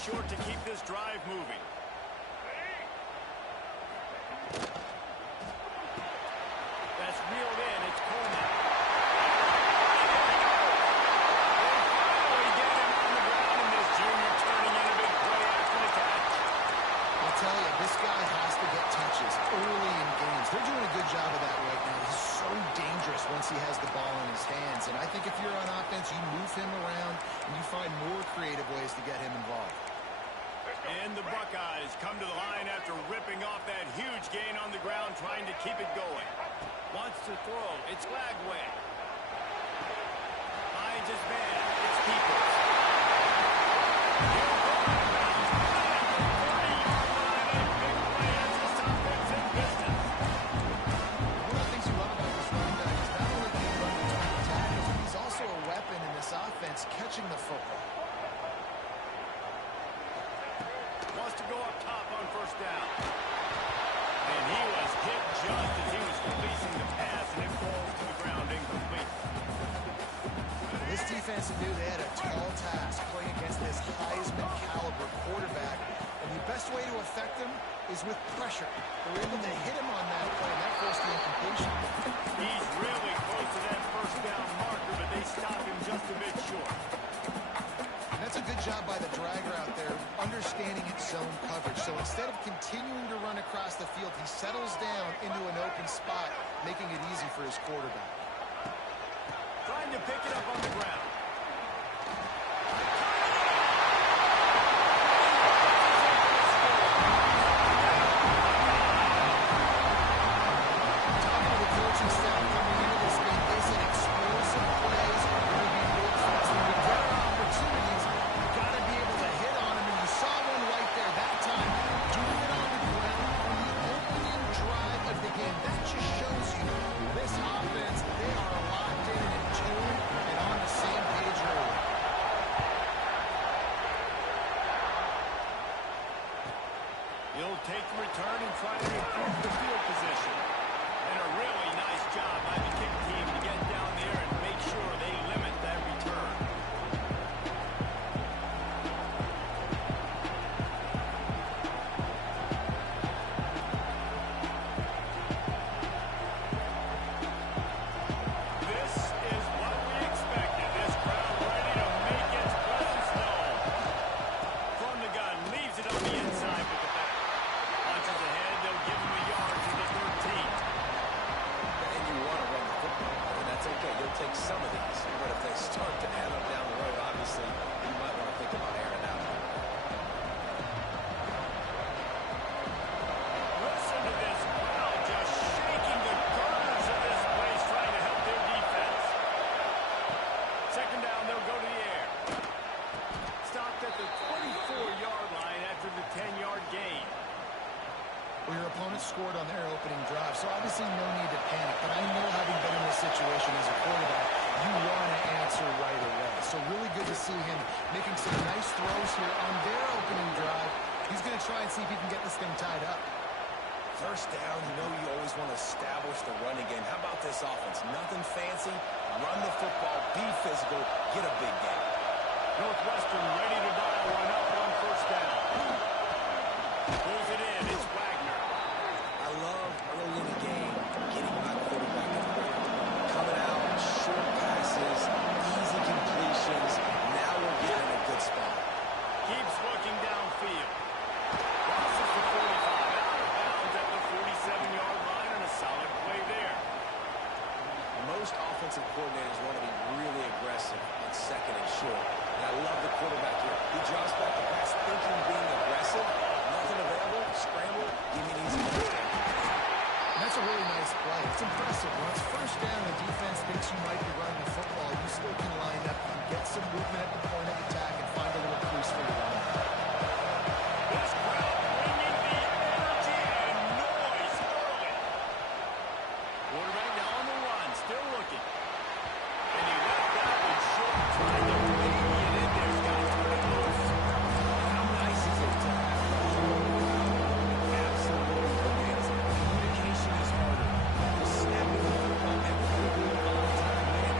short to keep this drive moving. That's reeled in. It's Coleman. They finally get him on the ground, and this junior turning in a big play after the catch. I'll tell you, this guy has to get touches early in games. They're doing a good job of that right now. He's so dangerous once he has the ball in his hands. And I think if you're on offense, you move him around and you find more creative ways to get him involved. And the Buckeyes come to the line after ripping off that huge gain on the ground, trying to keep it going. Wants to throw. It's Lagway. Finds his man. It's Keepers. Catching the football. Wants to go up top on first down. And he was hit just as he was releasing the pass, and it falls to the ground incomplete. This defense knew they had a tall task playing against this Heisman caliber quarterback, and the best way to affect him is with pressure. They were able to hit him on that play, and that forced the incompletion. He's really close to that first down marker, but they stop him just a bit short. That's a good job by the dragger out there, understanding its zone coverage. So instead of continuing to run across the field, he settles down into an open spot, making it easy for his quarterback. Trying to pick it up on the ground. Talking to the coaching staff coming into this game, they said explosive plays are going to be big for us. When we get our opportunities, we've got to be able to hit on them, and you saw one right there that time, doing it on the ground on the opening drive of the game. That just shows you this offense, they are locked in and in tune and on the same page early. He'll take the return and try to improve the field position. And a really nice job by the kick team to get down there and make sure they limit that return. This is what we expected. This crowd ready to make its presence known. From the gun, leaves it on the inside with the back. Punches ahead, they'll give him a yard to the 13. And you want to run the football, and that's okay. You'll take some of these. But if they start to add up down the road, obviously, you might want to think about airing out. Listen to this crowd just shaking the girders of this place, trying to help their defense. Second down, they'll go to the air. Stopped at the 24-yard line after the 10-yard gain. Well, your opponent scored on their opening drive, so obviously no need to panic. But I know, having been in this situation as a quarterback, you want to answer right away. So really good to see him making some nice throws here on their opening drive. He's going to try and see if he can get this thing tied up. First down, you know you always want to establish the running game. How about this offense? Nothing fancy. Run the football, be physical, get a big game. Northwestern ready to dial one up on first down. Pulls it in. It's Wagner. I love early in the game getting my quarterback in the rhythm. Coming out, short passes, easy completions. Now we're getting in a good spot. Keeps looking downfield. Crosses the 45, out of bounds at the 47-yard line, and a solid play there. Most offensive coordinators want to be really aggressive on second and short. And I love the quarterback here. He drops back the pass thinking being aggressive. Nothing available. Scramble. Give me an easy touchdown. And that's a really nice play. It's impressive. When it's first down, the defense thinks you might be running the football. You still can line up, you can get some movement at the point of attack, and find a little crease for your running. This crowd bringing the energy and noise early. Quarterback now on the run, still looking. And he left that one short, trying to bring it in there. He's got to turn it loose. How nice is it to have the whole crowd absolutely amazing. Communication is harder. The snapping the football and putting it on time, man.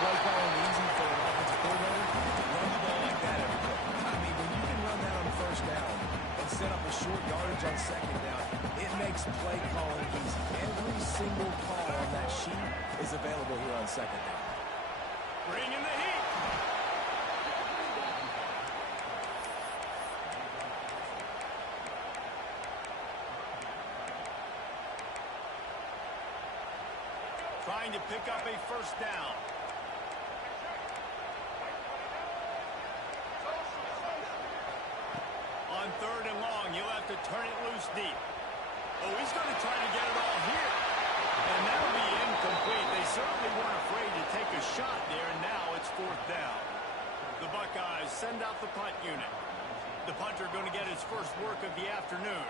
play calling easy for an offensive coordinator? Run the ball like that every play. I mean, when you can run that on first down and set up a short yardage on second down, it makes play calling easy. Every single call on that sheet is available here on second down. Bring in the heat. Trying to pick up a first down. On third and long, he'll have to turn it loose deep. Oh, he's going to try to get it all here. And that'll be incomplete. They certainly weren't afraid to take a shot there, and now it's fourth down. The Buckeyes send out the punt unit. The punter going to get his first work of the afternoon.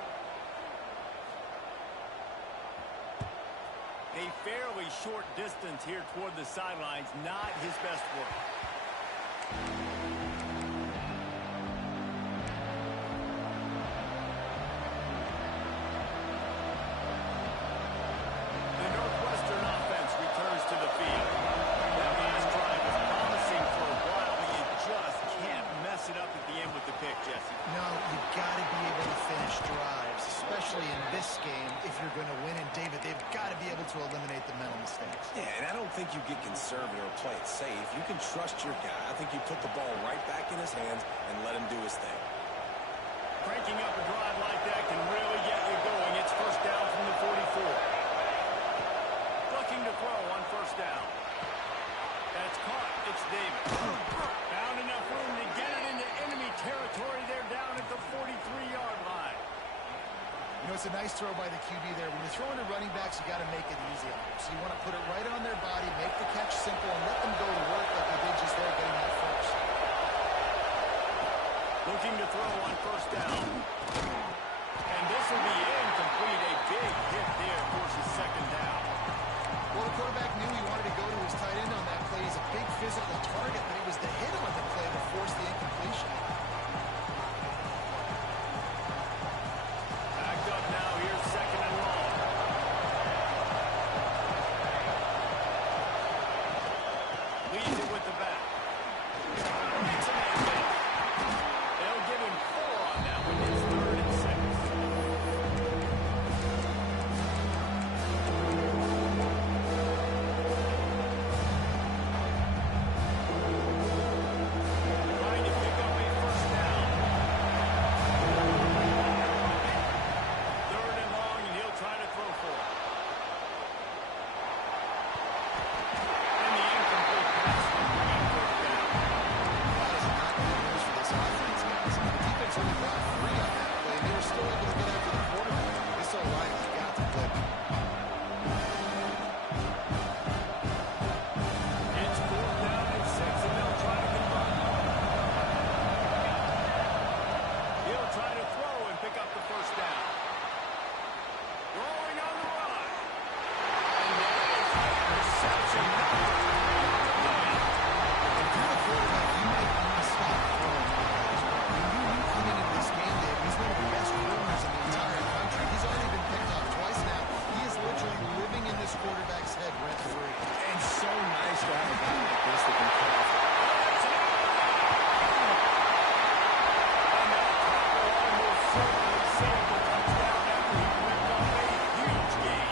A fairly short distance here toward the sidelines, not his best work. The Northwestern offense returns to the field. That last drive was promising for a while, but you just can't mess it up at the end with the pick, Jesse. No, you've got to be able to finish drives, especially in this game if you're going to win. And, David, they've got to be able to eliminate the mental mistakes. Yeah, and I don't think you get conservative or play it safe. You can trust your guy. I think you put the ball right back in his hands and let him do his thing. Cranking up a drive like that can really get you going. It's first down from the 44. Looking to throw on first down. That's caught. It's Davis. Found enough room to get it into enemy territory. They're down at the 43-yard line. You know, it's a nice throw by the QB there. When you're throwing to running backs, you got to make it easy on them. So you want to put it right on their body, make the catch simple, and let them go to work like they did just there getting that first. Looking to throw on first down. And this will be incomplete. A big hit there forces second down. Well, the quarterback knew he wanted to go to his tight end on that play. He's a big physical target, but it was the hit on the play that forced the incompletion. Backed up now. Here's second and long. Leads it with the back. Makes a man miss. They'll give him 4 on that one. It's third and 6. Trying to pick up a first down. Third and long, and he'll try to throw for it. And the incomplete pass will bring him first down. That is not good news for this offense, guys. The defense only brought 3 on that play, and they were still able to get after the quarterback. This O-line's got to flip. It's fourth down and 6, and they'll try to convert. He'll try to throw and pick up the first down. Throwing on the run. And that is an interception. If you're the quarterback, you might want to stop throwing the ball as well. When you knew coming into this game, Dave, he's one of the best runners in the entire country. He's already been picked off twice now. He is literally living in this quarterback's head rent-free. And so nice to have a guy like this that can cut off. And that tackle almost certainly saved the touchdown after he picked up a huge gain.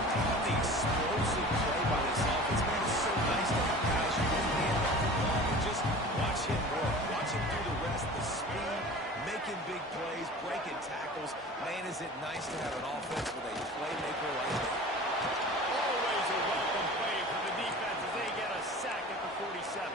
How about the explosive play by this offense? Man, it's so nice to have guys who can hand off the ball and just watch him work. Watch him do the rest, the speed, making big plays, breaking tackles. Man, is it nice to have an offense with a playmaker like that. Always a welcome play for the defense as they get a sack at the 47.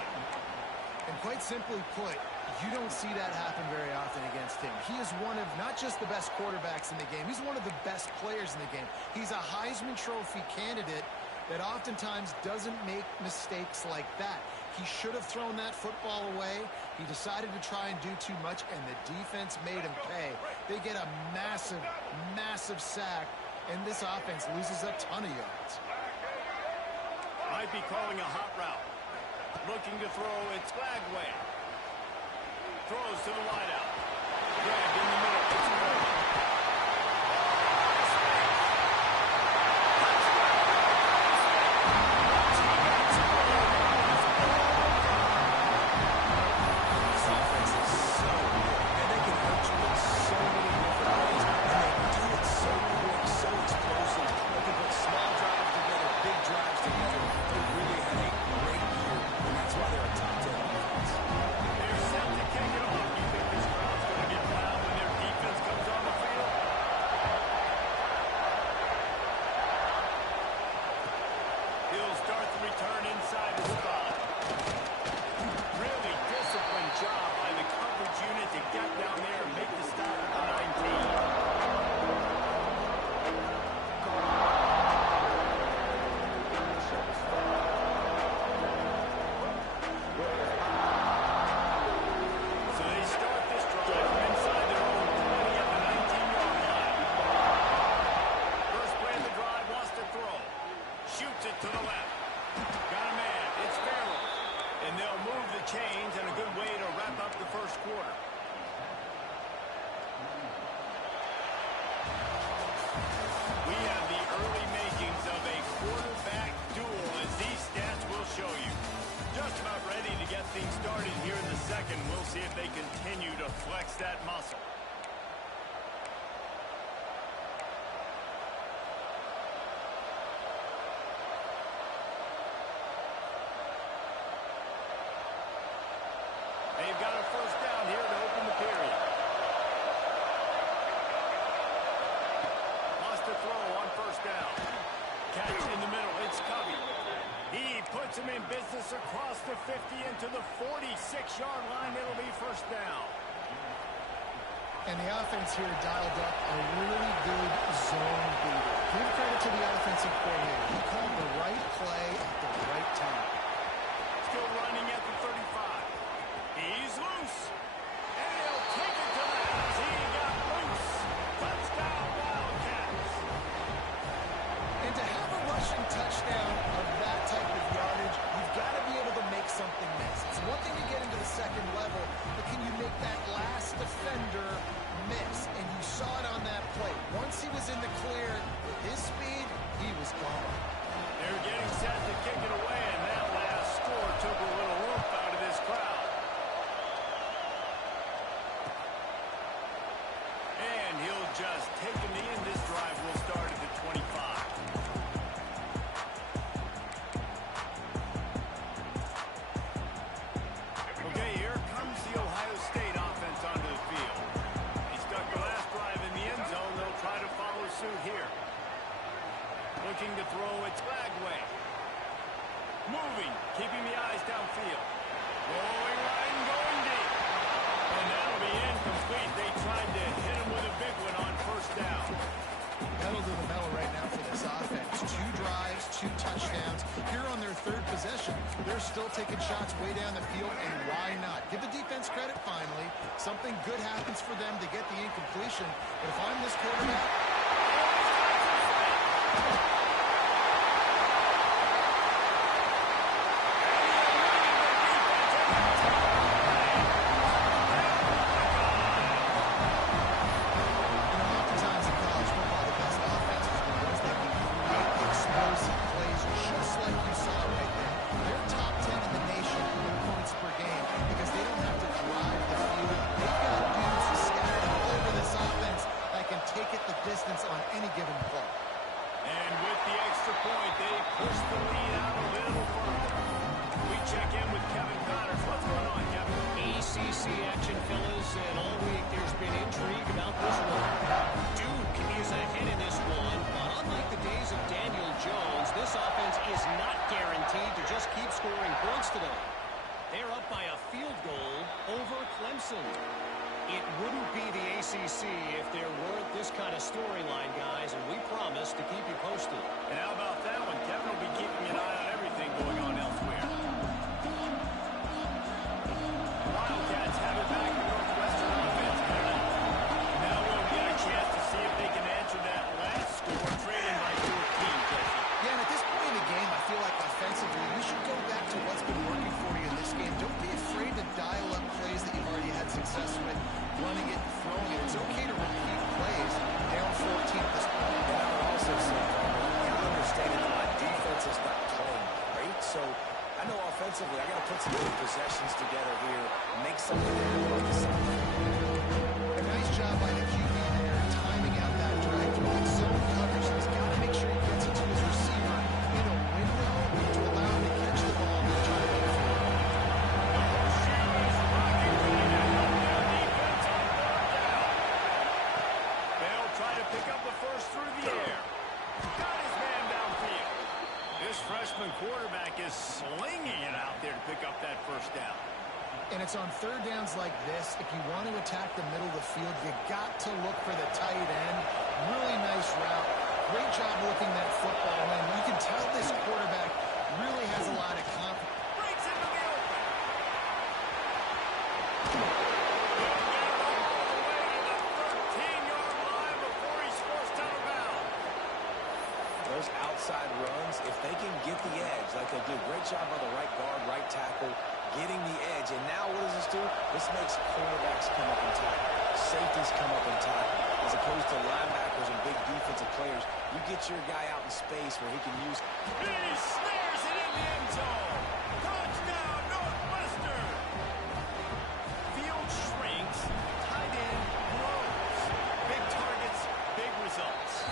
And quite simply put, you don't see that happen very often against him. He is one of not just the best quarterbacks in the game, he's one of the best players in the game. He's a Heisman Trophy candidate that oftentimes doesn't make mistakes like that. He should have thrown that football away. He decided to try and do too much, and the defense made him pay. They get a massive, massive sack, and this offense loses a ton of yards. Might be calling a hot route. Looking to throw, it's Lagway. Throws to the wideout. Grabbed in the middle. It's Coleman. Touchdown. return inside the spot. Really disciplined job by the coverage unit to get down there and make the stop at the 19. So they start this drive from inside their own 20 at the 19-yard line. First play of the drive wants to throw. Shoots it to the left. Got a man. It's Farrell. And they'll move the chains, and a good way to wrap up the first quarter. We have the early makings of a quarterback duel, as these stats will show you. Just about ready to get things started here in the second. We'll see if they continue to flex that muscle. They've got a first down here to open the period. Wants to throw on first down. Catch in the middle. It's Covey. He puts him in business across the 50 into the 46-yard line. It'll be first down. And the offense here dialed up a really good zone beater. Give credit to the offensive coordinator. He called the right play at the right time. Still running at the 35. He's loose. And he'll take it to the house. He got loose. Touchdown, Wildcats. And to have a rushing touchdown of that type of yardage, you've got to be able to make something miss. It's one thing to get into the second level, but can you make that last defender miss? And you saw it on that play. Once he was in the clear, with his speed, he was gone. They're getting set to kick it away, and that last score took a little oomph out of this crowd. And he'll just take him in. This drive will start at the 25. Okay, here comes the Ohio State offense onto the field. They stuck the last drive in the end zone. They'll try to follow suit here. Looking to throw it Flagway. Moving, keeping the eyes downfield. Rolling right and going deep. And that'll be incomplete. They tried to hit him with a big one on first down. Pedal to the metal right now for this offense. 2 drives, 2 touchdowns. Here on their third possession, they're still taking shots way down the field, and why not? Give the defense credit finally. Something good happens for them to get the incompletion. But if I'm this quarterback... Oftentimes in college football, the best offenses are the ones that can create explosive plays, just like you saw right there. They're top 10 in the nation in points per game because they don't have to drive the field. They've got dudes scattered all over this offense that can take it the distance on any given play. And with the extra point, they push the lead out a little further. We check in with Kevin Connors. What's going on, Kevin? ACC action, fellas, and all week there's been intrigue about this one. Duke is ahead in this one, but unlike the days of Daniel Jones, this offense is not guaranteed to just keep scoring points today. They're up by a field goal over Clemson. It wouldn't be the ACC if there weren't this kind of storyline, guys, and we promise to keep you posted. And how about that one? Kevin will be keeping an eye on everything going on elsewhere. Wildcats have it back in Northwestern offense. Now we'll get a chance to see if they can answer that last score, trailing by 14, Jesse. Yeah, and at this point in the game, I feel like offensively, you should go back to what's been working for you in this game. Don't be afraid to dial up plays that you've already had success with, running it and throwing it. It's okay to repeat plays down 14 at this point. And I would also say, you understand that my defense is not playing great, so I know offensively I got to put some good possessions together here, make something happen on the side. A nice job by the QB there, timing out that drag through that zone coverage. He's got to make sure he gets it to his receiver in a window to allow him to catch the ball and try to make it. They'll try to pick up the first through the air. Got his man downfield. This freshman quarterback is slinging it out there to pick up that first down. And it's on third downs like this. If you want to attack the middle of the field, you got to look for the tight end. Really nice route. Great job looking that football in. You can tell this quarterback really has a lot of confidence. Breaks into the open. He'll get it all the way to the 13-yard line before he's forced out of bounds. Those outside runs, if they can get the edge, like they do, great job on the right guard, right tackle, getting the edge. And now what does this do? This makes cornerbacks come up and tackle. Safeties come up and tackle. As opposed to linebackers and big defensive players, you get your guy out in space where he can use. He snares it in the end zone. Touchdown, Northwestern. Field shrinks, tight end grows. Big targets, big results.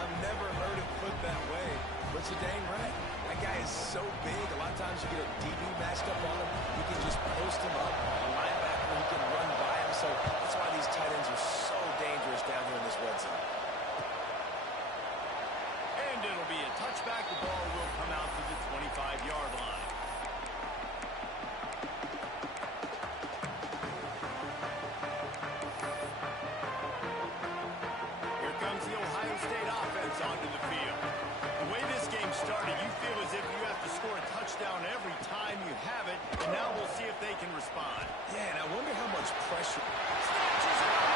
I've never heard it put that way, but you're dang right. That guy is so big. A lot of times you get a DB matched up on him. You can just post him up. A linebacker, he can run by him. So that's why these tight ends are so dangerous down here in this red zone. And it'll be a touchback. The ball will come out to the 25-yard line. Here comes the Ohio State offense onto the field. The way this game started, you feel as if you have to score a touchdown every time you have it, and now we'll see if they can respond. Yeah, and I wonder how much pressure. Snatches it up.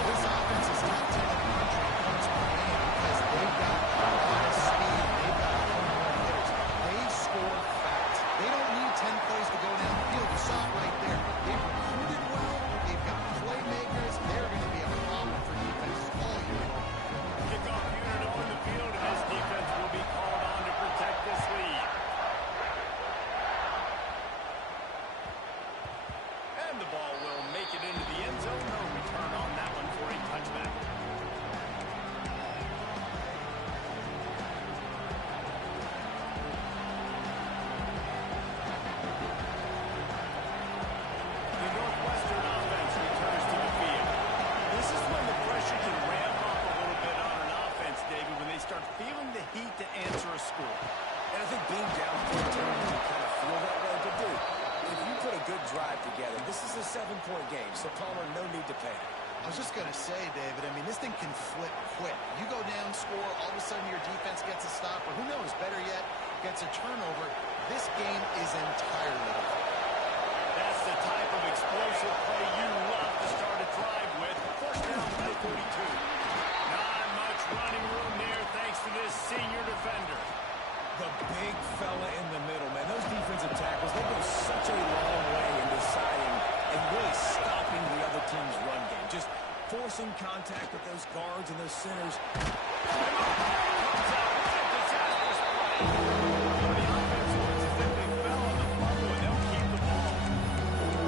This offense is top 10 in the country in points per game because they've got a lot of speed. They've got home run hitters. They score fast. They don't need 10 plays to go down the field. You saw it right there. They've recruited well. They've got playmakers. They're going to be a problem for defenses all year long. Kickoff unit on the field, and this defense will be called on to protect this lead. And the ball will make it into the end zone. No return on that one for a touchback. The Northwestern offense returns to the field. This is when the pressure can ramp up a little bit on an offense, David, when they start feeling the heat to answer a score. And I think being down 14, you kind of feel that way. But, dude, if you put a good drive together, this is a 7-point game, so Palmer, no need to panic. I was just going to say, David, I mean, this thing can flip quick. You go down, score, all of a sudden your defense gets a stop, or who knows, better yet, gets a turnover. This game is entirely different. That's the type of explosive play you love to start a drive with. First down by 42. Not much running room there thanks to this senior defender. The big fella in the middle, man. Those defensive tackles, they go such a long way in deciding and really stopping the other team's run game. Just forcing contact with those guards and those centers. Comes out with a disastrous play. The offense looks as if they fell on the fumble, and they'll keep the ball.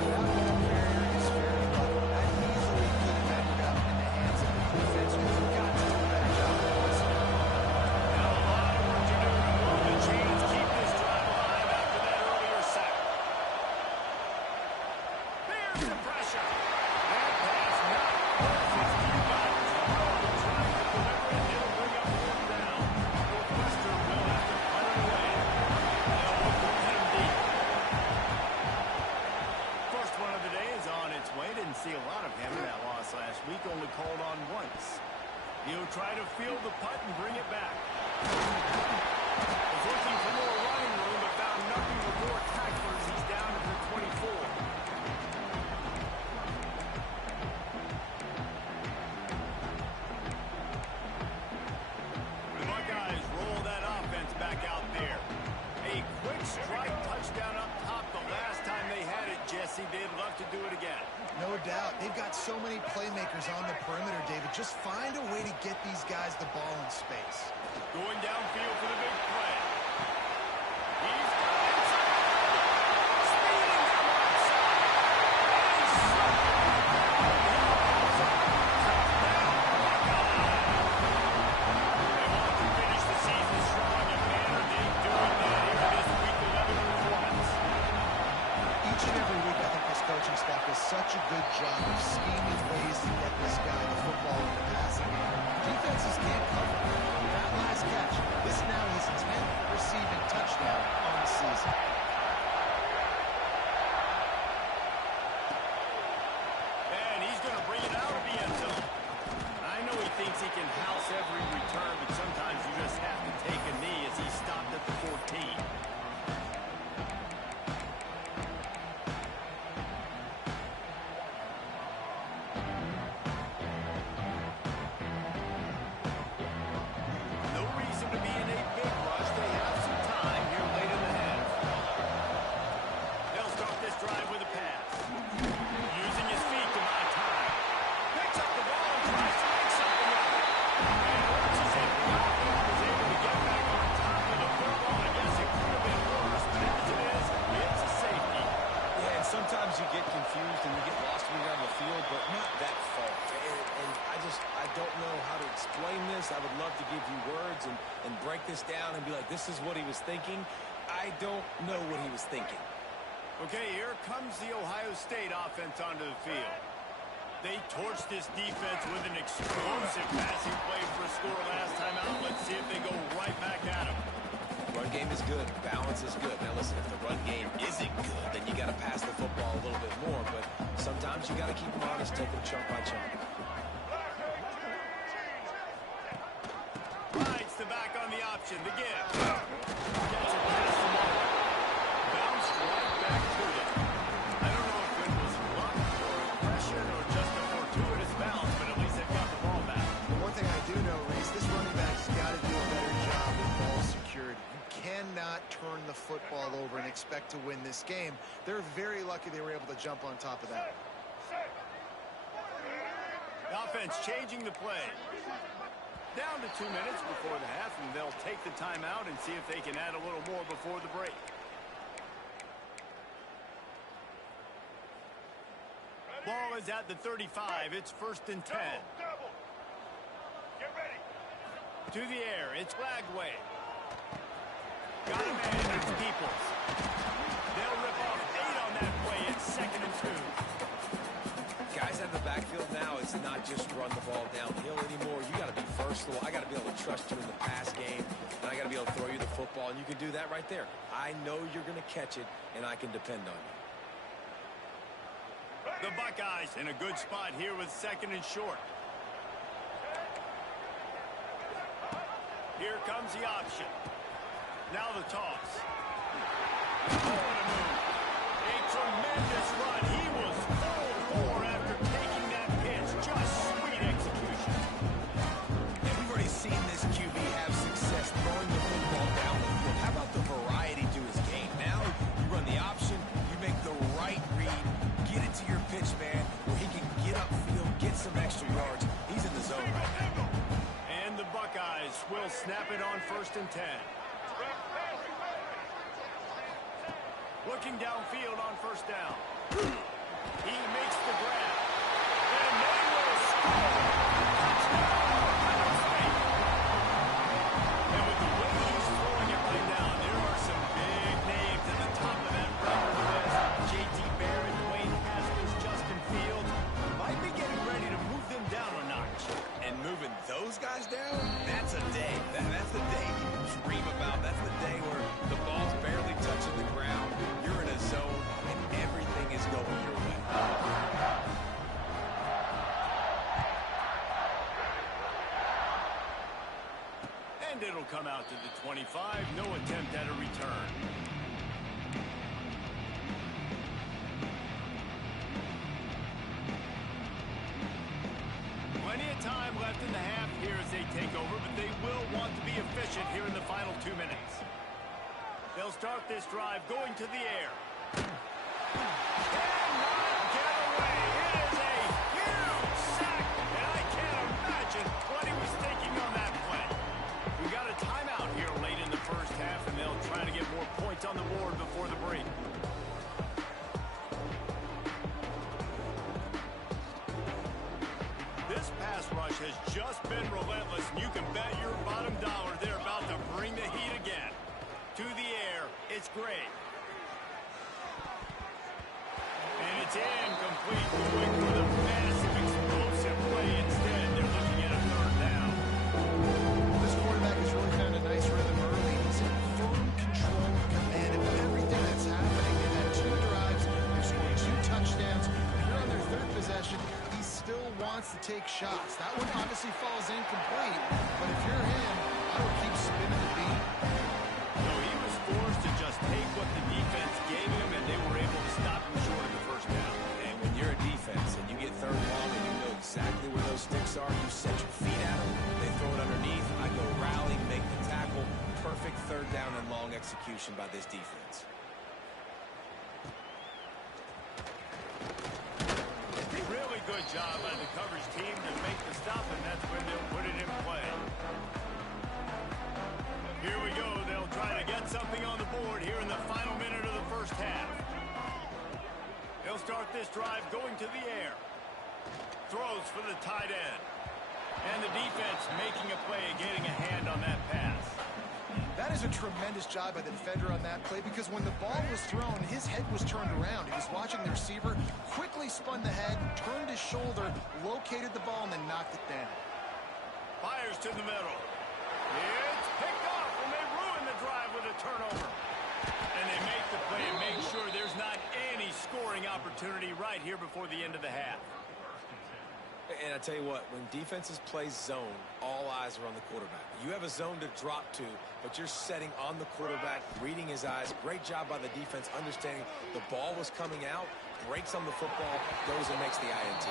That ball carrier is very low. That easily could have ended up in the hands of the defense. You've got to do a better job of forcing it. Now a lot of work to do to move the chains, keep this drive alive after that earlier sack. Here's the pressure. That pass not perfect. You got it. Trying to deliver it. It'll bring up 4th down. Northwestern will have to punt it away. They'll look to hit him deep. First one of the day is on its way. Didn't see a lot of him in that loss last week. Only called on once. He'll try to field the punt and bring it back. Was looking for more running room, but found nothing with more tacklers. He's down to the 24. The Buckeyes roll that offense back out there. A quick strike touchdown up top the last time they had it, Jesse. They'd love to do it again. No doubt. They've got so many playmakers on the perimeter, David. Just find a way to get these guys the ball in space. Going downfield for the big play. He's got it. Speeding down the right side. And he's struck. They want to finish the season strong, and man, are they doing that here in this Week 11 performance. Each and every week, I think coaching staff does such a good job of scheming ways to get this guy the football in the passing game. Defenses can't cover. That last catch, this is now his 10th receiving touchdown on the season. And he's going to bring it out of the end zone. I know he thinks he can house every return, but sometimes you just have to take a knee as he stopped at the 14. No reason to be in a big rush. They have some time here late in the half. They'll start this drive with a pass. Using his feet to buy time. Picks up the ball and tries to make something of it. And launches it right and was able to get back on top of the football. I guess it could have been worse, but as it is, it's a safety. Yeah, and sometimes you get confused and you get lost when you're on the field, but not that far. And I don't know how to explain this. I would love to give you words and break this down and be like, this is what he was thinking. I don't know what he was thinking. Okay, here comes the Ohio State offense onto the field. They torched this defense with an explosive passing play for a score last time out. Let's see if they go right back at him. Run game is good. Balance is good. Now listen, if the run game isn't good, then you got to pass the football a little bit more. But sometimes you got to keep them honest, take them chunk by chunk. Rides the back on the option. The give. Gets it past the wall. Bounced right back to them. I don't know if it was luck or impression or just a fortuitous bounce, but at least they've got the ball back. The one thing I do know, Reese, this running back's got to do a better job with ball security. You cannot turn the football over and expect to win this game. They're very lucky they were able to jump on top of that. The offense changing the play. Down to 2 minutes before the half, and they'll take the timeout and see if they can add a little more before the break. Ball is at the 35. It's 1st and 10. Get ready. To the air. It's Flagway. Got a man. It's Peoples. They'll rip off 8 on that play. It's 2nd and 2. Guys out of the backfield now, it's not just run the ball downhill anymore. You got to be versatile. I got to be able to trust you in the pass game, and I got to be able to throw you the football, and you can do that right there. I know you're going to catch it, and I can depend on you. The Buckeyes in a good spot here with 2nd and short. Here comes the option. Now the toss. Oh, what a move. A tremendous run. He was full 4 after taking that pitch. Just sweet execution. And we've already seen this QB have success throwing the football down the field. How about the variety to his game? Now you run the option, you make the right read, get it to your pitch man where he can get upfield, get some extra yards. He's in the zone right now. And the Buckeyes will snap it on 1st and 10. Looking downfield on 1st down. He makes the grab. And they will score. And with the way he's throwing it right now, there are some big names at the top of that record list. J.T. Barrett, Dwayne Haskins, Justin Fields. Might be getting ready to move them down a notch. And moving those guys down, that's a day. That's the day you dream about. That's the day where the ball's barely touching the ground. You're in a zone, and everything is going your way. And it'll come out to the 25. No attempt at a return. Plenty of time left in the half here as they take over, but they will want to be efficient here in the final 2 minutes. They'll start this drive going to the air. Cannot get away. It is a huge sack, and I can't imagine what he was thinking on that play. We got a timeout here late in the 1st half, and they'll try to get more points on the board before the break. This pass rush has just been relentless, and you can bet your bottom dollar they're about to bring the heat again. To the air, it's Gray. And it's in. Going for the massive, explosive play instead. They're looking at a third down. This quarterback has really found a nice rhythm early. He's in firm control and command of everything that's happening. They've had 2 drives. They've scored 2 touchdowns. But here on their 3rd possession, he still wants to take shots. That one obviously falls incomplete. But if you're him, I would keep spinning the beat. So he was forced to just take what the defense gave him, and they were able to stop him short of the first down. And when you're a defense and you get 3rd long and you know exactly where those sticks are, you set your feet at them, they throw it underneath, I go rally, make the tackle. Perfect 3rd down and long execution by this defense. Really good job by the coverage team to make the stop, and that's when they'll put it in play. Here we go. They'll try to get something on the board here in the final minute of the first half. They'll start this drive going to the air. Throws for the tight end. And the defense making a play and getting a hand on that pass. That is a tremendous job by the defender on that play because when the ball was thrown, his head was turned around. He was watching the receiver, quickly spun the head, turned his shoulder, located the ball, and then knocked it down. Fires to the middle. It's picked off, and they ruin the drive with a turnover. And they make the play and make sure there's not any scoring opportunity right here before the end of the half. And I tell you what, when defenses play zone, all eyes are on the quarterback. You have a zone to drop to, but you're setting on the quarterback, reading his eyes. Great job by the defense, understanding the ball was coming out, breaks on the football, goes and makes the INT.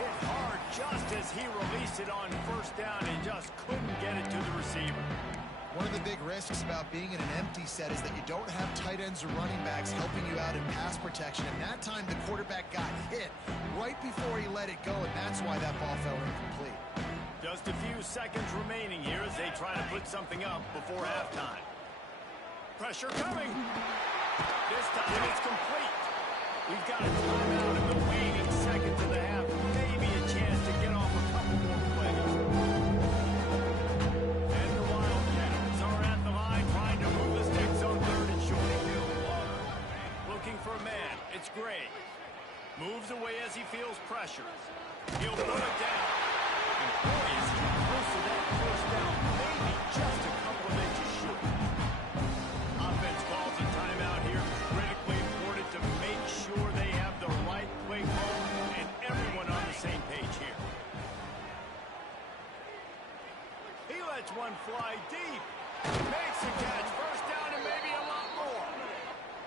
Hit hard just as he released it on first down and just couldn't get it to the receiver. One of the big risks about being in an empty set is that you don't have tight ends or running backs helping you out in pass protection. And that time the quarterback got hit right before he let it go, and that's why that ball fell incomplete. Just a few seconds remaining here as they try to put something up before halftime. Pressure coming. This time it's complete. We've got a timeout in the waning seconds of the half. Maybe a chance to get off a couple more plays. And the Wildcats are at the line trying to move the sticks on 3rd and short. Looking for a man. It's Gray. Moves away as he feels pressure. He'll put it down. And boy, is he close to that first down. Maybe just a couple of inches short. Offense calls a timeout here. Critically important to make sure they have the right play call and everyone on the same page here. He lets one fly deep. Makes a catch. First down and maybe a lot more.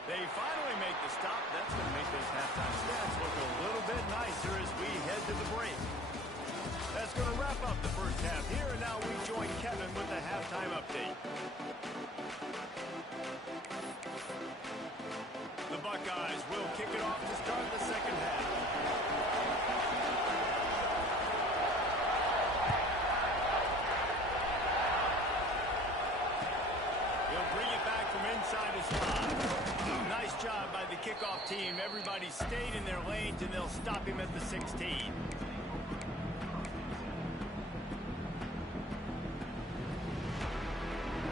They finally make the stop. That's going to make those halftime stats look a little bit nicer as we head to the break. That's going to wrap up the first half here, and now we join Kevin with the halftime update. The Buckeyes will kick it off to start the second half. He'll bring it back from inside his 5. Nice job by the kickoff team. Everybody stayed in their lanes, and they'll stop him at the 16.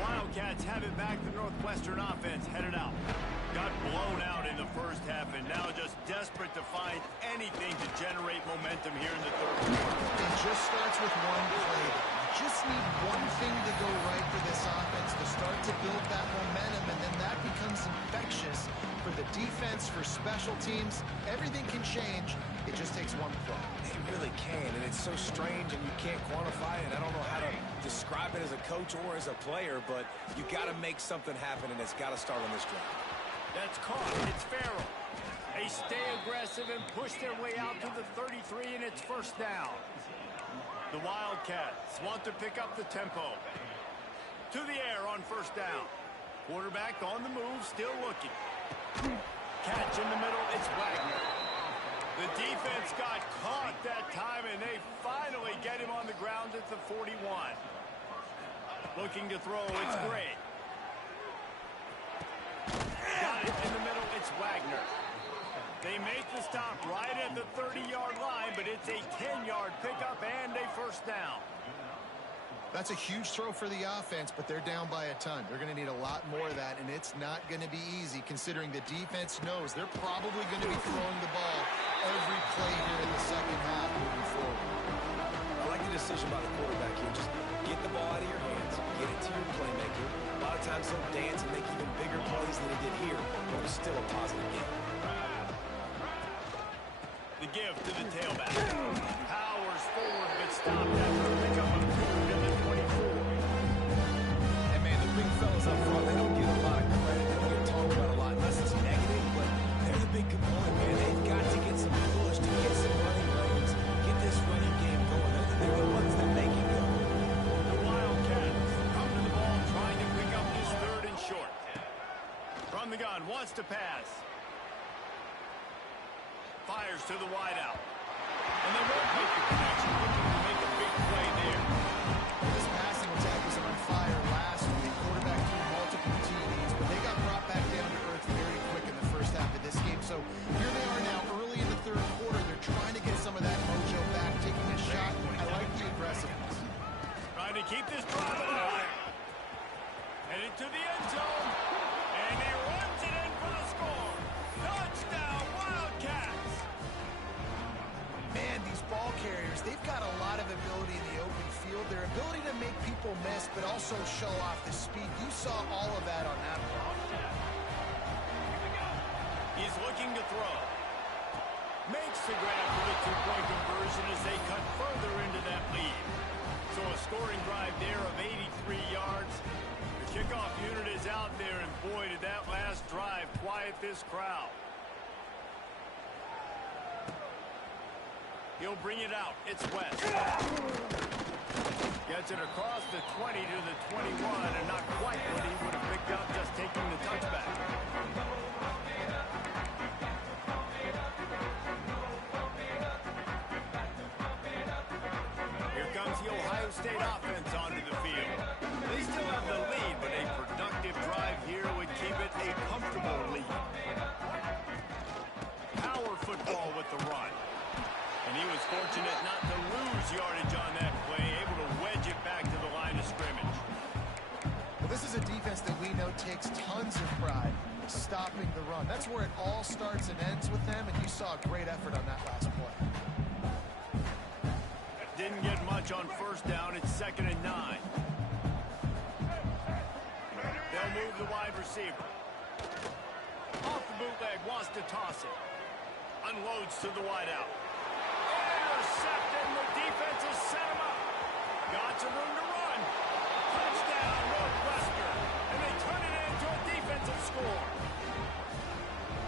Wildcats have it back. The Northwestern offense headed out. Got blown out in the first half and now just desperate to find anything to generate momentum here in the 3rd quarter. It just starts with one play. You just need one thing to go right for this offense to start to build that momentum, and then that becomes infectious for the defense, for special teams. Everything can change. It just takes one play. It really can, and it's so strange, and you can't quantify it. I don't know how to describe it as a coach or as a player, but you got to make something happen, and it's got to start on this drive. That's caught. It's Farrell. They stay aggressive and push their way out to the 33, and it's first down. The Wildcats want to pick up the tempo. To the air on first down. Quarterback on the move, still looking. Catch in the middle, it's Wagner. The defense got caught that time, and they finally get him on the ground at the 41. Looking to throw, it's Gray. Got it in the middle, it's Wagner. They make the stop right at the 30-yard line, but it's a 10-yard pickup and a first down. That's a huge throw for the offense, but they're down by a ton. They're going to need a lot more of that, and it's not going to be easy considering the defense knows they're probably going to be throwing the ball every to give to the tailback. Powers forward, but stopped after a pickup of 2 to the 24. And man, the big fellas up front, they don't get a lot of credit. They don't get talked about a lot unless it's negative, but they're the big component, man. They've got to get some push to get some running lanes, get this running game going. They're the ones that make it go. The Wildcats come to the ball, trying to pick up this 3rd and short. From the gun, wants to pass. Fires to the wideout. And they won't make the connection, looking to make a big play there. This passing attack was on fire last week. Quarterback threw multiple TDs, but they got brought back down to earth very quick in the first half of this game. So here they are now early in the 3rd quarter. They're trying to get some of that mojo back, taking a shot. I like the aggressiveness. Trying to keep this drive alive. Headed to the end zone. And he runs it in for the score. Touchdown, Wildcats. Man, these ball carriers, they've got a lot of ability in the open field. Their ability to make people miss, but also show off the speed. You saw all of that on that ball. He's looking to throw. Makes the grab for the 2-point conversion as they cut further into that lead. So a scoring drive there of 83 yards. The kickoff unit is out there, and boy, did that last drive quiet this crowd. He'll bring it out. It's West. Gets it across the 20 to the 21, and not quite what he would have picked up just taking the touchback. Here comes the Ohio State offense onto the field. They still have the lead, but a productive drive here would keep it a comfortable lead. Power football with the run. And he was fortunate not to lose yardage on that play, able to wedge it back to the line of scrimmage. Well, this is a defense that we know takes tons of pride stopping the run. That's where it all starts and ends with them, and you saw a great effort on that last play. Didn't get much on 1st down. It's 2nd and 9. They'll move the wide receiver. Off the bootleg, wants to toss it. Unloads to the wideout. Intercepted, the defense has set him up. Got some room to run. Touchdown, Northwestern. And they turn it into a defensive score.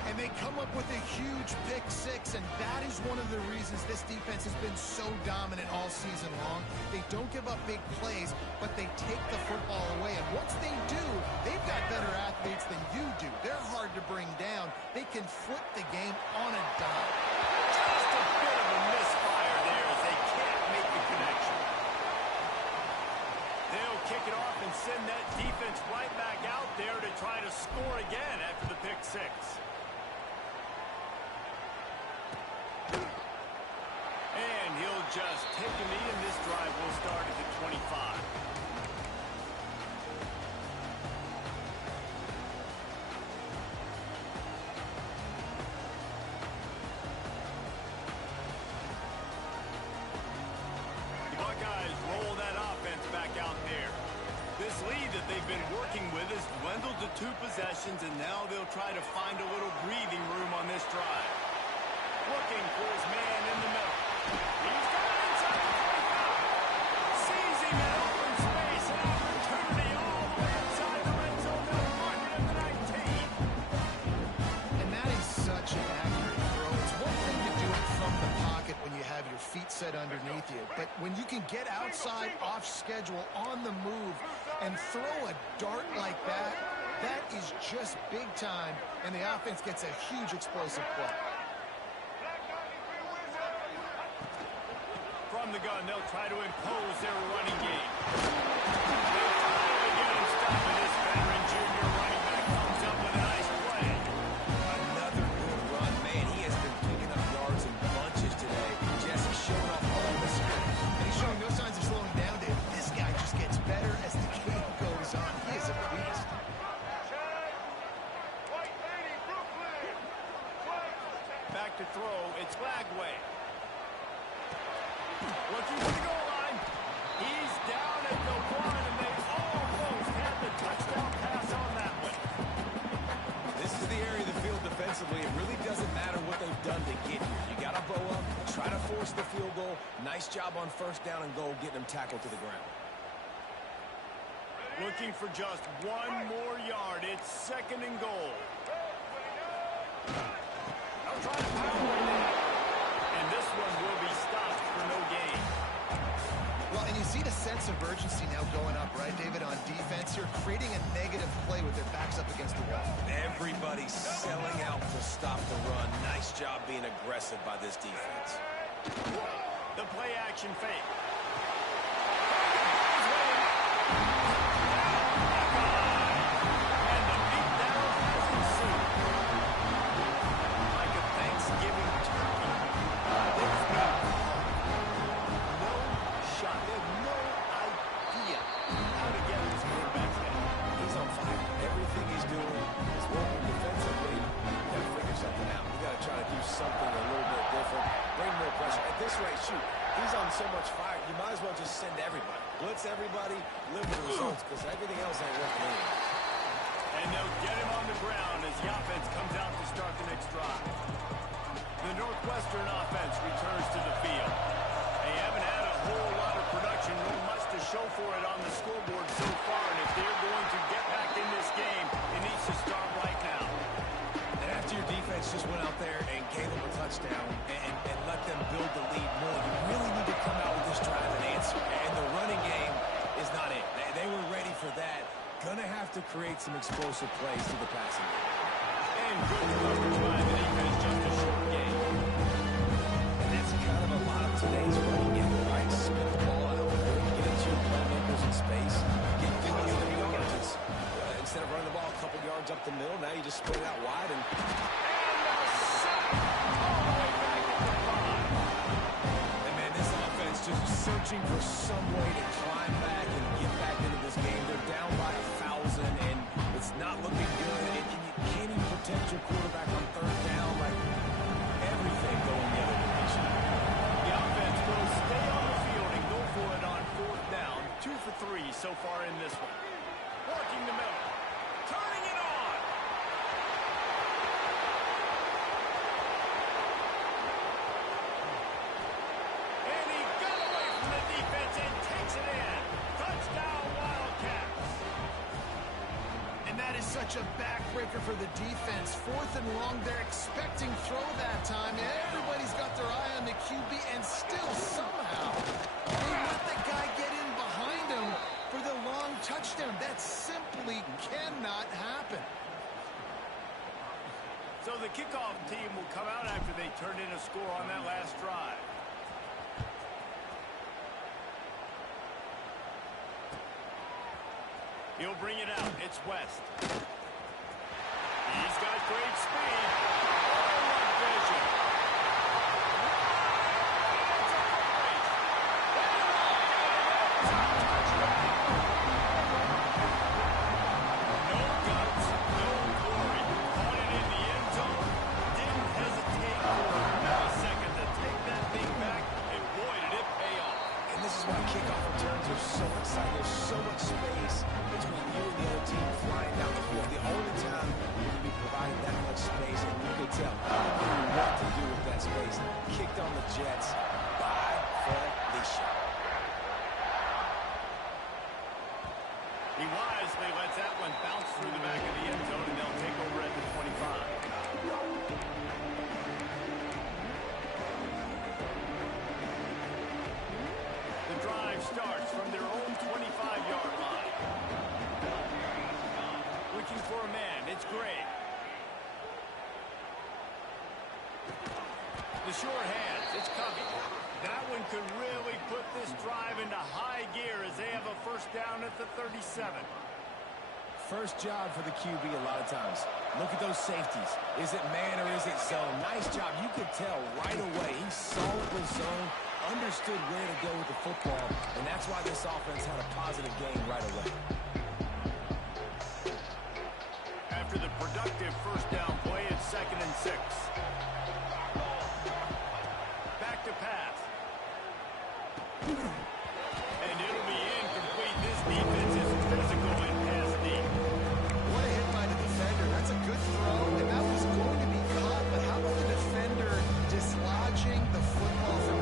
And they come up with a huge pick 6, and that is one of the reasons this defense has been so dominant all season long. They don't give up big plays, but they take the football away. And once they do, they've got better athletes than you do. They're hard to bring down. They can flip the game on a dime. Just a bit of a misfire there as they can't make the connection. They'll kick it off and send that defense right back out there to try to score again after the pick 6. And he'll just take a knee, and this drive will start at the 25. The Buckeyes roll that offense back out there. This lead that they've been working with has dwindled to 2 possessions, and now they'll try to find a little breathing room on this drive. Looking for his man in the middle. He's got it inside the 25. Sees him in open space. An opportunity all the way inside the red zone. They'll mark it at the 19. And that is such an accurate throw. It's one thing to do it from the pocket when you have your feet set underneath you, but when you can get outside, off schedule, on the move, and throw a dart like that, that is just big time, and the offense gets a huge explosive play. From the gun, they'll try to impose their running game. They'll try to get him stopped, and this veteran junior running back comes up with a nice play. Another good run, man. He has been picking up yards in bunches today. Jesse showing off all the skills. And he's showing no signs of slowing down, Dave. This guy just gets better as the game goes on. He is a beast. Back to throw, it's Lagway. Looking for the goal line. He's down at the 1, and they almost had the touchdown pass on that one. This is the area of the field defensively. It really doesn't matter what they've done to get here. You got to bow up. force the field goal. Nice job on first down and goal, getting them tackled to the ground. Looking for just one more yard. It's second and goal. They'll try to power it in. And this one will be stopped for no gain. Well, and you see the sense of urgency now going up, right, David, on defense. You're creating a negative play with their backs up against the wall. Everybody's selling out to stop the run. Nice job being aggressive by this defense. The play action fake. And the beatdown has ensued. Like a Thanksgiving turkey. There's no shot. They have no idea how to get this quarterback's head. He's on fire. Everything he's doing is working defensively. You got to figure something out. You got to try to do something a little bit different. Bring more pressure. At this rate, shoot, he's on so much fire, you might as well just send everybody. Blitz everybody, live with the results, because everything else ain't working anyway. And they'll get him on the ground as the offense comes out to start the next drive. The Northwestern offense returns to the field. They haven't had a whole lot of production, nor much to show for it on the scoreboard so far. And if they're going to get back in this game, it needs to start right now. And after your defense just went out there and gave them a touchdown and let them build the lead more, you really need to come out with this drive and answer. And the running game is not it. They were ready for that. Gonna have to create some explosive plays to the passing game. And good coverage by the defense, just a short game. And that's kind of a lot of today's running game, right? Spin the ball out, get it to your playmakers in space, get positive yards. Instead of running the ball a couple yards up the middle, now you just split it out wide and man, this offense just searching for some way to climb back and get back into this game. They're down by 1,000, and it's not looking good. And you can't even protect your quarterback on third down. Like, everything going the other direction. The offense will stay on the field and go for it on fourth down. 2 for 3 so far in this one. Working the middle. Turning it on. And he got away from the defense and takes it in. Touchdown, Wildcats. And that is such a backbreaker for the defense. Fourth and long, they're expecting throw that time. Everybody's got their eye on the QB, and still somehow they let the guy get in behind him for the long touchdown. That simply cannot happen. So the kickoff team will come out after they turn in a score on that last drive. He'll bring it out. It's West. He's got great speed. Oh, what vision. No guts, no glory. Caught it in the end zone. Didn't hesitate for a millisecond to take that thing back. And boy, did it pay off. And this is why kickoff returns are so exciting. There's so much space between you and the other team flying down the field. The only time you can be providing that much space, and you could tell he knew what to do with that space. Kicked on the Jets by Felicia. He wisely lets that one bounce through the back of the end zone, and they'll take over at the 25. The drive starts from their own 25-yard line. Looking for a man. It's Gray. The sure hands. It's coming. That one could really put this drive into high gear as they have a first down at the 37. First job for the QB a lot of times. Look at those safeties. Is it man or is it zone? Nice job. You could tell right away. He saw the zone, understood where to go with the football, and that's why this offense had a positive game right away. After the productive first down play, it's 2nd and 6. Back to pass. And it'll be incomplete. This defense is physical and pass deep. What a hit by the defender. That's a good throw, and that was going to be caught. But how about the defender dislodging the football from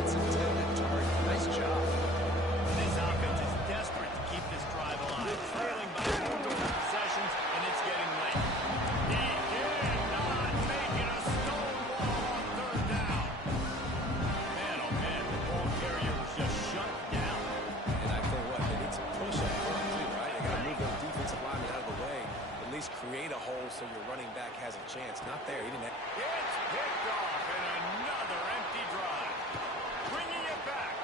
so your running back has a chance. Not there. He didn't have... It's picked off, and another empty drive. Bringing it back.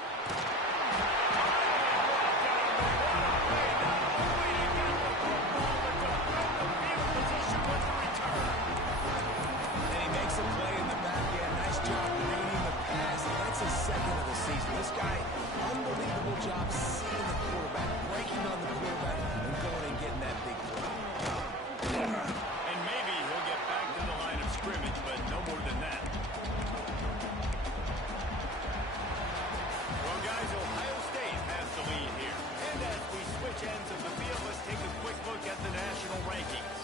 And he makes a play in the back end. Nice job reading the pass. And that's his second of the season. This guy, unbelievable job seeing the quarterback, breaking on the quarterback, and going and getting that big play. And maybe he'll get back to the line of scrimmage, but no more than that. Well, guys, Ohio State has the lead here. And as we switch ends of the field, let's take a quick look at the national rankings.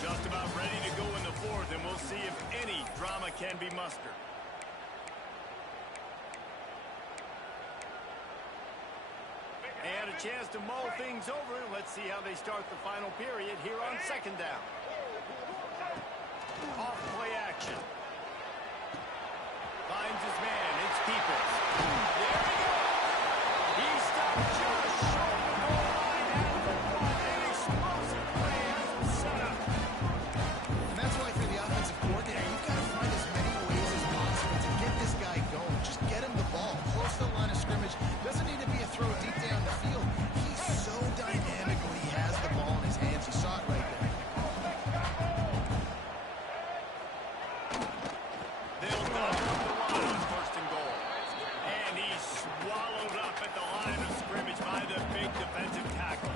Just about ready to go in the fourth, and we'll see if any drama can be mustered. And a chance to mull things over. Let's see how they start the final period here on second down. Off play action. Finds his man. It's Peoples. There he goes. He stopped just short of the goal line at the one. An explosive play has him set up. And that's why for the offensive coordinator, you've got to find as many ways as possible to get this guy going. Just get him the ball close to the line of scrimmage. Doesn't need to be a throw deep down the field. He's so dynamic when he has the ball in his hands. You saw it right there. They'll double up the line on first and goal. And he's swallowed up at the line of scrimmage by the big defensive tackle.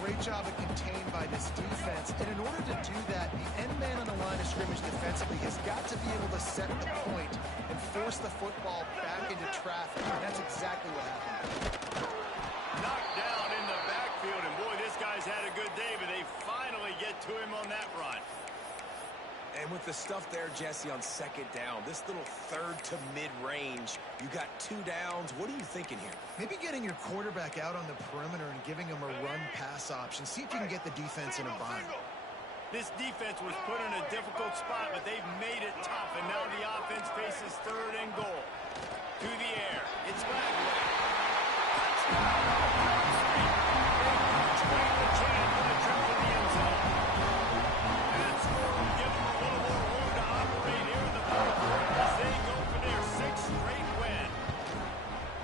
Great job of contained by this defense. And in order to do that, the end man on the line of scrimmage defensively has got to be able to set the point and force the football back into traffic. And that's exactly what happened. Knocked down in the backfield, and boy, this guy's had a good day, but they finally get to him on that run. And with the stuff there, Jesse, on second down, this little third to mid-range, you got 2 downs. What are you thinking here? Maybe getting your quarterback out on the perimeter and giving him a run-pass option. See if you can get the defense in a bind. This defense was put in a difficult spot, but they've made it tough, and now the offense faces third and goal. To the air. It's Bagley.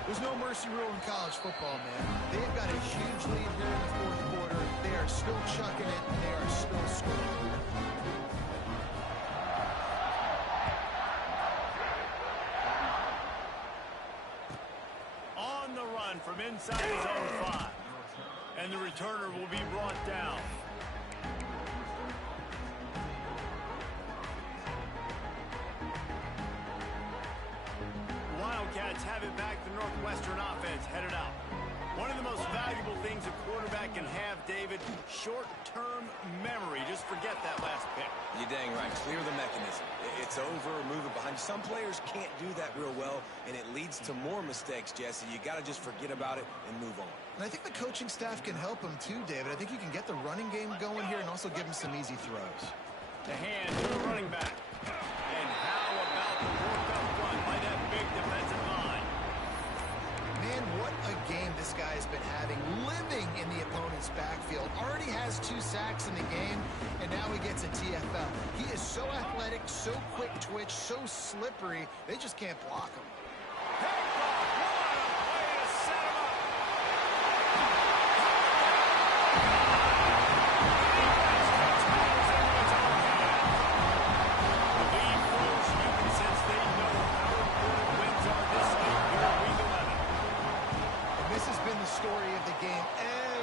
There's no mercy rule in college football, man. They've got a huge lead here in the fourth quarter. They are still chucking it, and they are still scoring. On the run from inside his own 5. And the returner will be brought down. Wildcats have it back. The Northwestern offense headed out. One of the most valuable things a quarterback can have, David, short-term memory. Just forget that last pick. You're dang right. Clear the mechanism. It's over, move it behind you. Some players can't do that real well, and it leads to more mistakes, Jesse. You got to just forget about it and move on. And I think the coaching staff can help him too, David. I think you can get the running game going here and also give him some easy throws. The hand to the running back. And how about the work up front by that big defensive line? Man, what a game this guy has been having, living in the opponent's backfield. Already has 2 sacks in the game, and now he gets a TFL. He is so athletic, so quick twitch, so slippery, they just can't block him. Story of the game,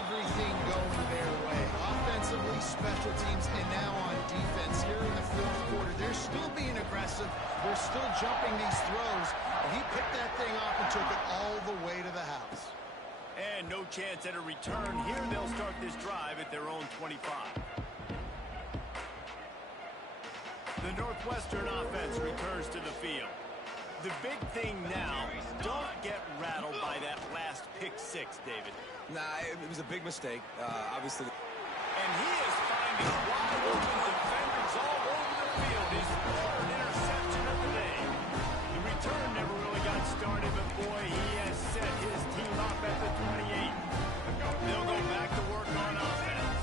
everything going their way. Offensively, special teams, and now on defense. Here in the fourth quarter, they're still being aggressive. They're still jumping these throws. And he picked that thing off and took it all the way to the house. And no chance at a return. Here they'll start this drive at their own 25. The Northwestern offense returns to the field. The big thing now, don't get rattled by that last pick-6, David. Nah, it was a big mistake, obviously. And he is finding wide open defenders all over the field. His 3rd interception of the day. The return never really got started, but boy, he has set his team up at the 28. They'll go back to work on offense.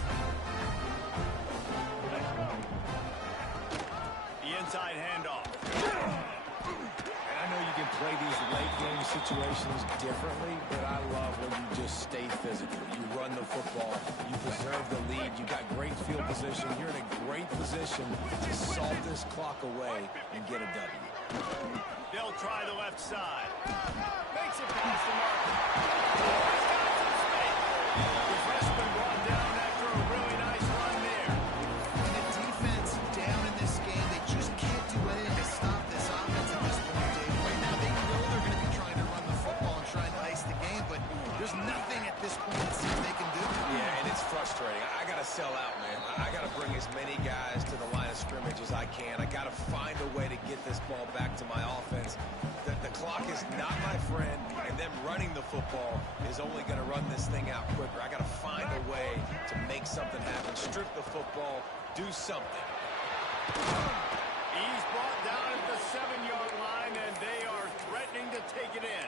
game situations differently, but I love when you just stay physical. You run the football, you preserve the lead, you got great field position, you're in a great position to salt this clock away and get a W. They'll try the left side. Makes it past the marker. He's got some space. The freshman brought down after a really nice run there. And the defense down in this game, they just can't do anything to stop this offense at this point, Dave. Right now, they know they're going to be trying to run the football and trying to ice the game, but there's nothing at this point it seems they can do. Yeah, and it's frustrating. I got to sell out, man. I got to bring as many guys to the line of scrimmage as I can. I got to find a way to get this ball back to my offense. The clock is not my friend, and them running the football is only going to run this thing out quicker. I got to find a way to make something happen. Strip the football, do something. He's brought down at the 7-yard line, and they are threatening to take it in.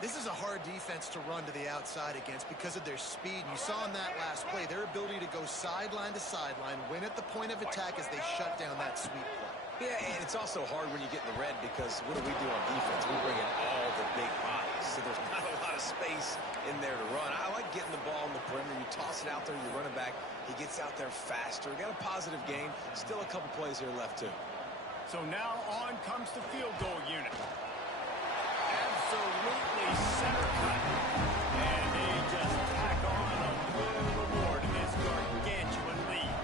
This is a hard defense to run to the outside against because of their speed. You saw in that last play, their ability to go sideline to sideline, win at the point of attack as they shut down that sweep play. Yeah, and it's also hard when you get in the red because what do we do on defense? We bring in all the big bodies, so there's not a lot of space in there to run. I like getting the ball in the perimeter. You toss it out there, you run it back. He gets out there faster. Got a positive game. Still a couple plays here left, too. So now on comes the field goal unit. Absolutely center cut. And they just tack on a little reward in this gargantuan lead.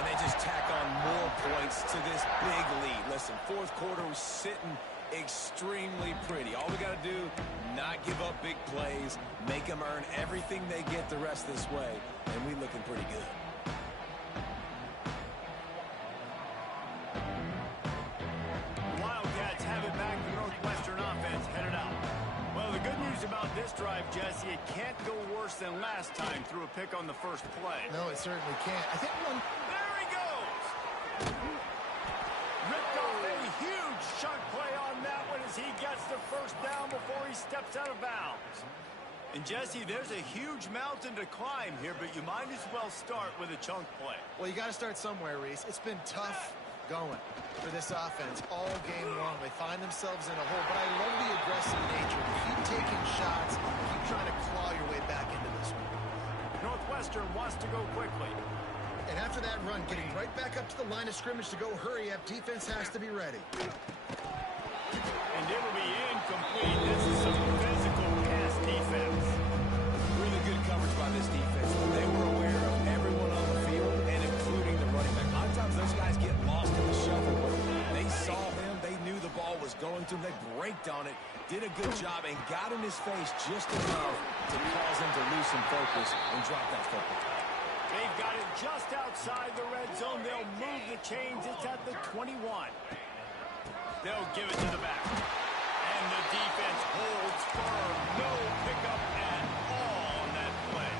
And they just tack on more points to this big lead. Listen, fourth quarter was sitting extremely pretty. All we got to do, not give up big plays, make them earn everything they get the rest of this way, and we looking pretty good. Wildcats have it back. The Northwestern offense headed out. Well, the good news about this drive, Jesse, it can't go worse than last time through a pick on the first play. No, it certainly can't. I think one... There he goes! Ripped off a huge chunk play on that one as he gets the first down before he steps out of bounds. And, Jesse, there's a huge mountain to climb here, but you might as well start with a chunk play. Well, you got to start somewhere, Reese. It's been tough going for this offense all game long. They find themselves in a hole, but I love the aggressive nature. Keep taking shots, keep trying to claw your way back into this one. Northwestern wants to go quickly. And after that run, getting right back up to the line of scrimmage to go hurry up, defense has to be ready. And it'll be incomplete. This is some physical pass defense. Really good coverage by this defense. They were aware of everyone on the field, and including the running back. A lot of times those guys get lost in the shuffle, but they saw him. They knew the ball was going to him. They braked on it, did a good job, and got in his face just enough to cause him to lose some focus and drop that football. They've got it just outside the red zone. They'll move the chains. It's at the 21. They'll give it to the back. And the defense holds firm. No pickup at all on that play.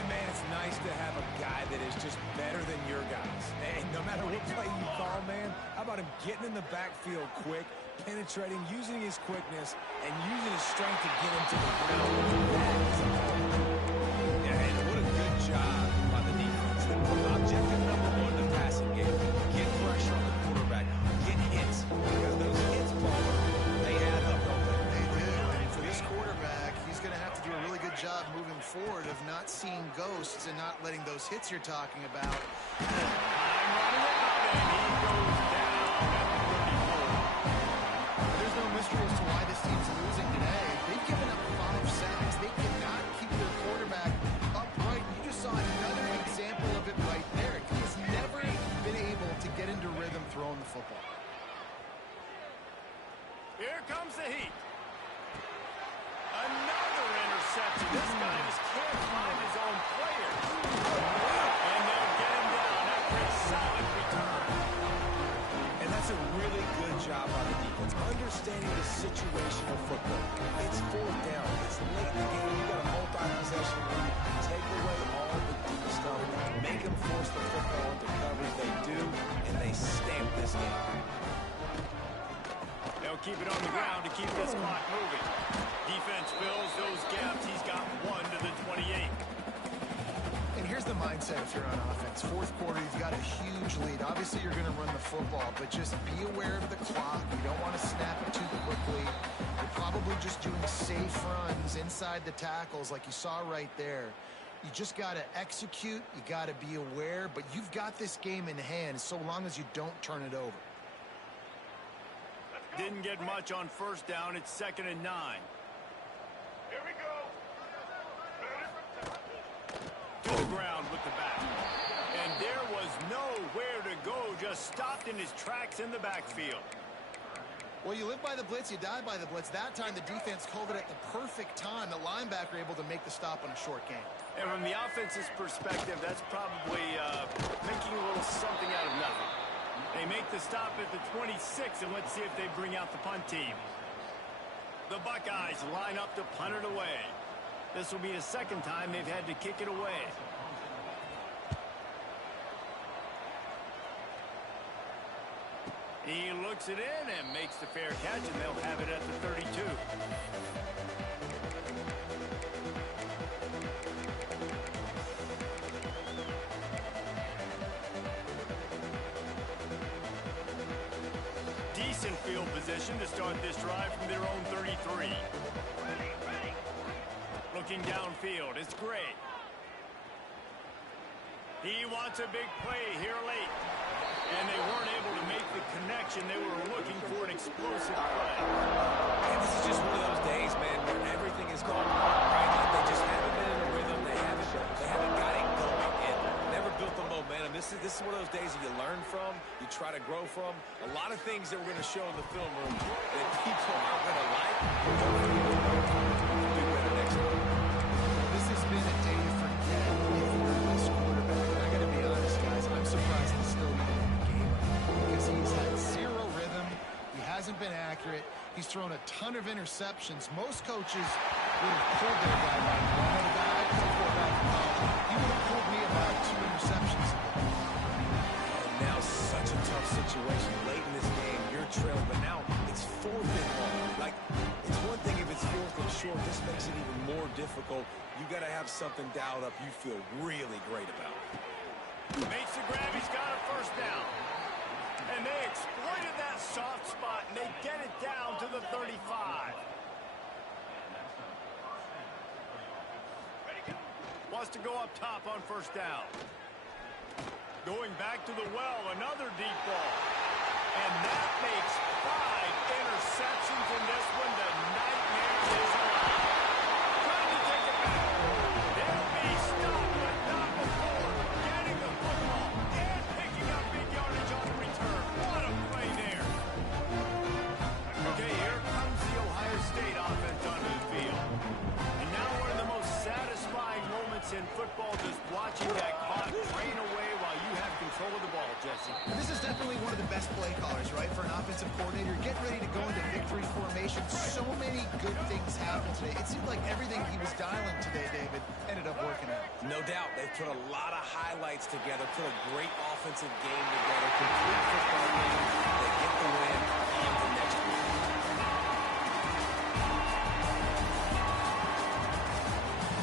And, man, it's nice to have a guy that is just better than your guys. And no matter what play you call, man, how about him getting in the backfield quick, penetrating, using his quickness, and using his strength to get him to the ground. That is important. Yeah, and what a good job by the defense. Objective number one in the passing game, get pressure on the quarterback, get hits, because those hits, Paul, they add up, don't they? They do, and for this quarterback, he's going to have to do a really good job moving forward of not seeing ghosts and not letting those hits you're talking about. I'm running out, and he goes down at the 34. There's no mystery as to why this team's losing today. They've given up 5 sacks. They cannot keep their quarterback upright. You just saw another example of it right there. He has never been able to get into rhythm throwing the football. Here comes the heat. Another interception. This guy just can't find his own players. And they'll get him down after a solid return. And that's a really good job by the defense, understanding the situation of football. It's fourth down. It's late in the game. You got a multi-possession lead. Take away all the deep stuff. Make them force the football into coverage. They do, and they stamp this game. They'll keep it on the ground to keep this clock moving. Defense fills those gaps. He's got 1 to the 28. And here's the mindset if you're on offense. Fourth quarter, you've got a huge lead. Obviously, you're going to run the football, but just be aware of the clock. You don't want to snap inside the tackles like you saw right there. You just got to execute. You got to be aware. But you've got this game in hand so long as you don't turn it over. Didn't get much on first down. It's 2nd and 9. Here we go. To the ground with the back. And there was nowhere to go. Just stopped in his tracks in the backfield. Well, you live by the blitz, you die by the blitz. That time the defense called it at the perfect time. The linebacker able to make the stop on a short game. And from the offense's perspective, that's probably making a little something out of nothing. They make the stop at the 26, and let's see if they bring out the punt team. The Buckeyes line up to punt it away. This will be the second time they've had to kick it away. He looks it in and makes the fair catch, and they'll have it at the 32. Decent field position to start this drive from their own 33. Looking downfield, it's Gray. He wants a big play here late. And they weren't able to make the connection. They were looking for an explosive play. And this is just one of those days, man, where everything is going wrong, right? Like they just haven't been in a rhythm. They haven't got it going and never built the momentum. This is one of those days that you learn from, you try to grow from. A lot of things that we're going to show in the film room that people aren't going to like. We'll do better next time. This has been a day to forget if you're this quarterback. And I got to be honest, guys, I'm surprised he's still even in the game because he's had zero rhythm. He hasn't been accurate. He's thrown a ton of interceptions. Most coaches would have pulled their guy by now. I know the guy I played quarterback in college. He would have pulled me about 2 interceptions. And now such a tough situation. Late in this game, you're trailing, but now it's 4th and long. Like, it's one thing if it's 4th and short. This makes it even more difficult. You got to have something dialed up you feel really great about. Makes the grab. He's got a first down. And they exploited that soft spot, and they get it down to the 35. Wants to go up top on first down. Going back to the well, another deep ball. And that makes 5 interceptions in this one. The nightmare is alive. Trying to take it back. They'll be stopped, but not before getting the football and picking up big yardage on the return. What a play there. Okay, here comes the Ohio State offense onto the field. And now one of the most satisfying moments in football, just watching that clock drain away while you have control of the ball, Jesse. This is definitely one of the best play callers, right, for an offensive coordinator. Getting ready to go into victory formation. So many good things happened today. It seemed like everything he was dialing today, David, ended up working out. No doubt. They put a lot of highlights together, put a great offensive game together, complete football game. They get the win.